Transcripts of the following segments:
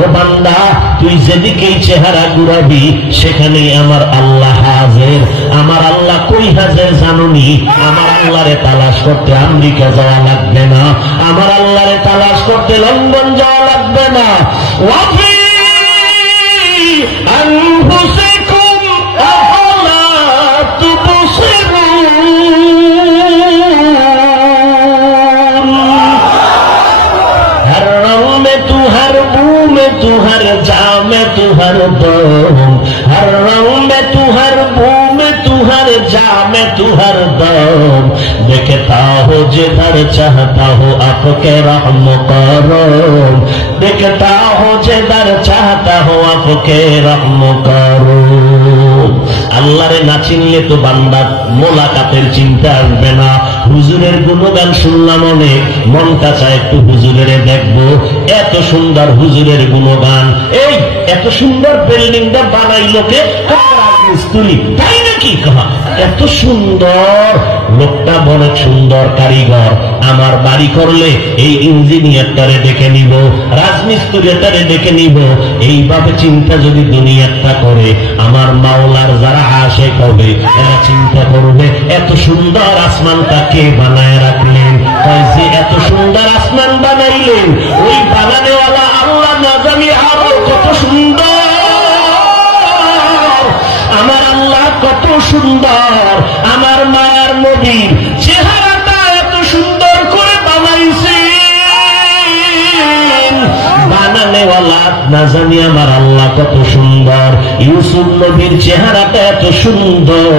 ও বান্দা তুই যেদিকেই চেহারা ঘুরাবি সেখানেই আমার আল্লাহ হাজির। আমার আল্লাহ কই হাজির জানুনি? আমার আল্লাহরে তালাশ করতে আমেরিকা যাওয়া লাগবে না, আমার আল্লাহরে তালাশ করতে লন্ডন যাওয়া লাগবে না। ওয়াফি আনফুসিকুম আফালা তুবসিরুন। हर रंग में तू, हर बू में तू, हर जा में तू, हर दम, हर रंग में तू, हर बू में तू, हर जा में तू, हर दम, देखता हो जिधर चाहता हो आपके रहम करम, देखता हो जिधर चाहता हो आपके रहम करम। আল্লাহরে না চিনলে তো বান্দা মোলাকাতের চিন্তা আসবে না। হুজুরের গুণগান শুনলাম অনেক, মনটা চায় একটু হুজুরের দেখবো। এত সুন্দর হুজুরের গুণগান, এই এত সুন্দর বিল্ডিংটা বানাইলো কে? রাজমিস্ত্রি, তাই নাকি? এত সুন্দর লোকটা, অনেক সুন্দর কারিগর। আমার বাড়ি করলে এই ইঞ্জিনিয়ারটারে ডেকে নিব, রাজমিস্ত্রিটারে ডেকে নিব। এইভাবে চিন্তা যদি দুনিয়াটা করে, আমার মাওলার যারা আশেক হবে এরা চিন্তা করবে এত সুন্দর আসমানটা কে বানায় রাখলেন। যে এত সুন্দর আসমান বানাইলেন, ওই বানানেওয়ালা আল্লাহ না জানি আরো কত সুন্দর। আমার আল্লাহ কত সুন্দর, আমার মায়ার নবীর চেহারাটা এত সুন্দর করে বানাইছে। বানানেওয়ালা না জানি আমার আল্লাহ কত সুন্দর। ইউসুফ নবীর চেহারাটা এত সুন্দর,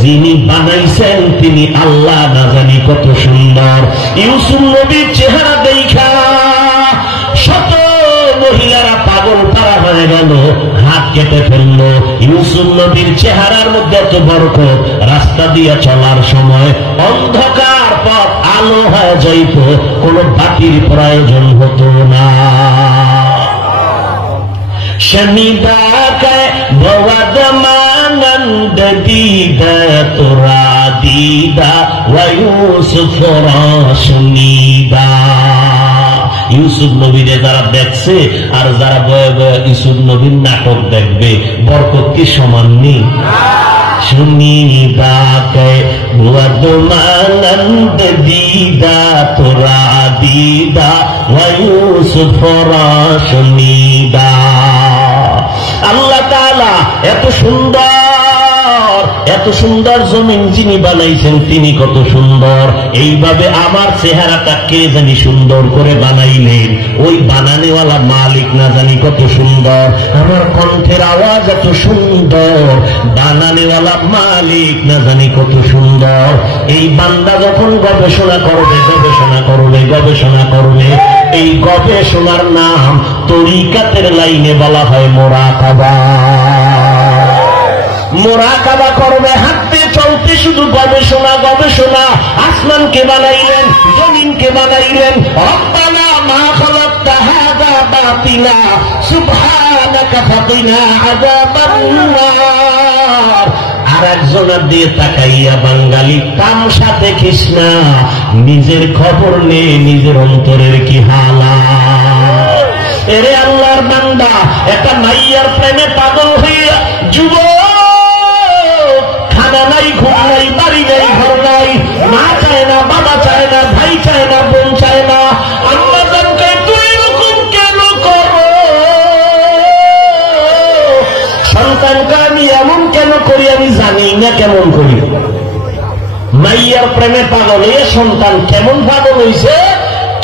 যিনি বানাইছেন তিনি আল্লাহ না জানি কত সুন্দর। ইউসুফ নবীর চেহারা দেখা শত মহিলারা পাগল পারা হয়ে গেল, হাত কেটে ফেলল। ইউসুফ নবীর চেহারার মধ্যে এত বরকত, রাস্তা দিয়ে চলার সময় অন্ধকার পথ আলো হয়ে যাইত, কোন বাতির প্রয়োজন হতো না। শনিদা কে বওয়াদ মানন্দ দিদা তোরা দিদা ওয়া ইউসুফ রাশনিদা। ইউসুফ নবীরে যারা দেখছে আর যারা বয়ে বয়ে ইউসুফ নবীর নাটক দেখবে, বরকত কি সমান নেই? শুনিদা কে বওয়াদ মানন্দ দিদা তোরা দিদা ওয়া ইউসুফ রাশনিদা। আল্লাহ তাআলা এত সুন্দর, এত সুন্দর জমিন যিনি বানাইছেন তিনি কত সুন্দর। এইভাবে আমার চেহারাটা কে জানি সুন্দর করে বানাইলেন, ওই বানানেওয়ালা মালিক না জানি কত সুন্দর। আমার কণ্ঠের আওয়াজ এত সুন্দর, বানানেওয়ালা মালিক না জানি কত সুন্দর। এই বান্দা যখন গবেষণা করবে, গবেষণা করবে, গবেষণা করবে, এই গবেষণার নাম তরিকাতের লাইনে বলা হয় মুরাকাবা। মুরাকাবা করবে, হাঁটতে চলতে শুধু গবেষণা, গবেষণা। আসমানকে বানাইলেন, জমিনকে বানাইলেন। রব্বানা মা খালাকতা হাযা বাতিলা সুবহানাকা ফাকিনা আযাবান নার। আর একজনের দিয়ে তাকাইয়া বাঙালি তামসা দেখিস না, নিজের খবর নে নিজের অন্তরের কি হালাত। এরে আল্লাহর বান্দা, একটা মাইয়ার প্রেমে পাগল হইয়া যুবক, খানা নাই, ঘুম নাই, বাড়ি নাই, ঘর নাই, মা চায় না, বাবা চায় না, ভাই চায় না, বোন চায় না। আল্লাহ জানকে তুই এরকম কেন করো? সন্তানকে আমি এমন কেন করি আমি জানি না কেমন করি। মাইয়ার প্রেমে পাগল হয়ে সন্তান কেমন পাগল হইছে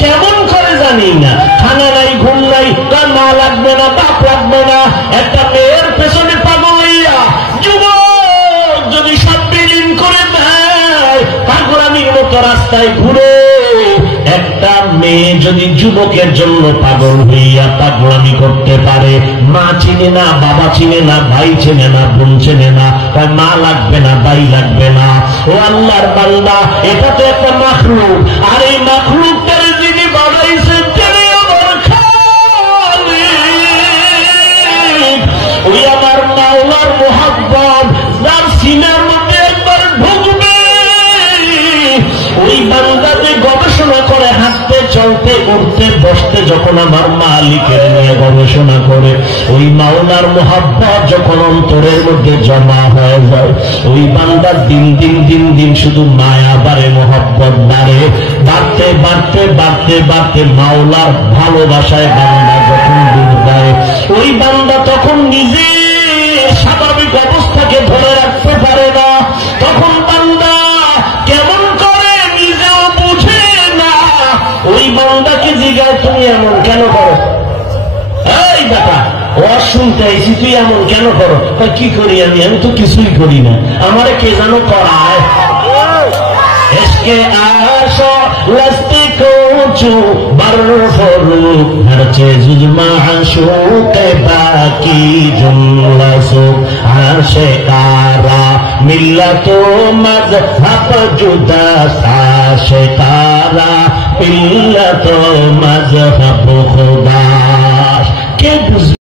কেমন করে জানি না। খানা নাই, ঘুম নাই, তার মা লাগবে না, বাপ লাগবে না। একটা মেয়ের পেছনে পাগল হইয়া যুবক যদি সব বিলীন করে দেয়, পাগলামির মতো রাস্তায় ঘুরে। একটা মেয়ে যদি যুবকের জন্য পাগল হইয়া পাগলামি করতে পারে, মা চিনে না, বাবা চিনে না, ভাই চেনে না, বোন চেনে না, তার মা লাগবে না, ভাই লাগবে না। ও আল্লাহর বান্দা, এটা তো একটা মাখলুক, আর এই মাখলুকটার যিনি বানাইছেন তিনি আমার খালিক। ওই আমার মাওলার মুহাব্বত যার সিনার মধ্যে একবার ঢুকবে, ওই বান্দা যে গবেষণা করে হাঁটতে চলতে উঠতে বসতে যখন আমার মালিকের নিয়ে গবেষণা করে, ওই মাওলার মোহাব্বত যখন অন্তরের মধ্যে জমা হয়ে যায়, ওই বান্দার দিন দিন দিন দিন শুধু মায়া বাড়ে, মোহাব্বত বাড়ে, বাড়তে বাড়তে বাড়তে বাড়তে মাওলার ভালোবাসায় বান্দা যখন ডুব দেয়, ওই বান্দা তখন নিজে স্বাভাবিক অবস্থাকে ধরে রাখতে পারে না। তখন বান্দা কেমন করে নিজেও বুঝে না। ওই বান্দাকে জিজ্ঞাসা, তুমি এমন কেন করো? এই বেটা, ওয়াজ শুনতে আইছি, তুই এমন কেন করো? কি করি আমি? আমি তো কিছুই করি না, আমারে কে যেন করায়। এসকে আশা লস্তি কোচু বরফরু হরচে জুজমা আশুকে বাকি জুমলাসু আশিকারা মিল্লাতু মযহব জুদা আশিকারা মিল্লাতু মযহব খুদা কে